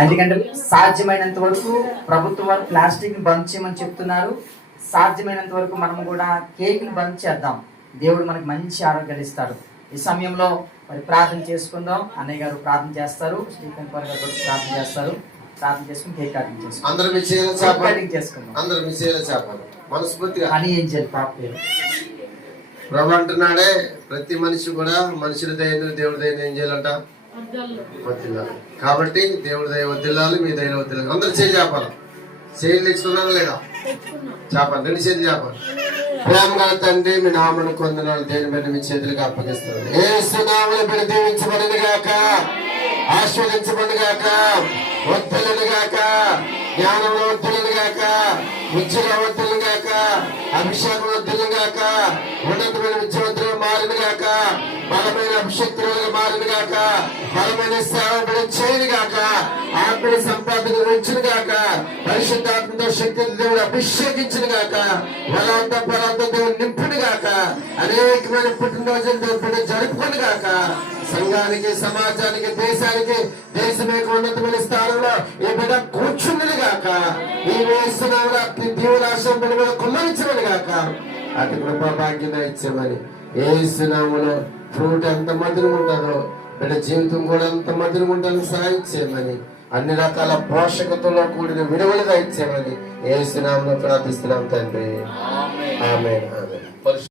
ఎందుకంటే సాధ్యమైనంత వరకు ప్రభుత్వం వారు ప్లాస్టిక్ ని బంద్ చేయమని చెప్తున్నారు. సాధ్యమైనంత వరకు మనం కూడా కేక్ ని బంద్ చేద్దాం. దేవుడు మనకు మంచి ఆరోగ్యాలు ఇస్తాడు. ఈ సమయంలో మరి ప్రార్థన చేసుకుందాం. అన్నయ్య గారు ప్రార్థన చేస్తారు, శ్రీకాంత్ గారు ప్రార్థన చేస్తారు. ప్రార్థన చేసుకుని కేక్ కటింగ్ చేసుకుందాం. అందరూ మీ చేయాలి చేపాలి మనస్ఫూర్తిగా అని ఏం చేయాలి పాప ప్రభు అంటున్నాడే, ప్రతి మనిషి కూడా మనుషుల దయ దేవుడి దయ ఏం చేయాలంట, వదిలాలి. కాబట్టి దేవుడి దయ వదిలాలి, మీ దయ వదిలాలి. అందరూ చేయి చేపాలి. చేతులు తెచ్చుకున్నారా లేదా? చేపాలి, రెండు చేతులు చేపాలి. ప్రేమ గల తండ్రి, మీ నామను కొందనాలు దేని మీద మీ చేతులకు అప్పగిస్తున్నాను. యేసు నామములో బిడ్డ దీవించబడింది గాక, ఆశీర్వదించబడింది గాక, వర్ధిల్లును గాక, జ్ఞానంలో వర్ధిల్లును గాక, విద్యగా వర్ధిల్లును గాక, అభిషేకం వర్ధిల్లును గాక, ఉన్నతమైన విద్యావంతులుగా మారిన గాక, బలమైన అభిషేక్తులుగా మారిన గాక, బలమైన సేవ చేయను గాక, ఆత్మీయ సంపాదన ఉంచును గాక, పరిశుద్ధాత్మతో శక్తి దేవుడు అభిషేకించిన గాక, బలాంత దేవుడు నింపును గాక, అనేకమైన పుట్టినరోజులు జరుపుకుని గాక, సంఘానికి, సమాజానికి, దేశానికి, దేశమే ఉన్నతమైన స్థానంలో ఈ బిడ్డ కూర్చున్నది గాక, ఈ వేస్తున్నావుగా దీవులాశం బిడ్డ మీద కుమ్మరించమని గాక, అటు కృపా భాగ్యం ఇచ్చామని ఏసునాములో ఫ్రూట్ ఎంత మధురం ఉంటుందో బిడ్డ జీవితం కూడా అంత మధురం ఉండాలని సహాయం చేయమని, అన్ని రకాల పోషకతలో కూడిన విలువలుగా ఇచ్చామని ఏసునామలో ప్రార్థిస్తున్నాం తండ్రి. ఆమేన్.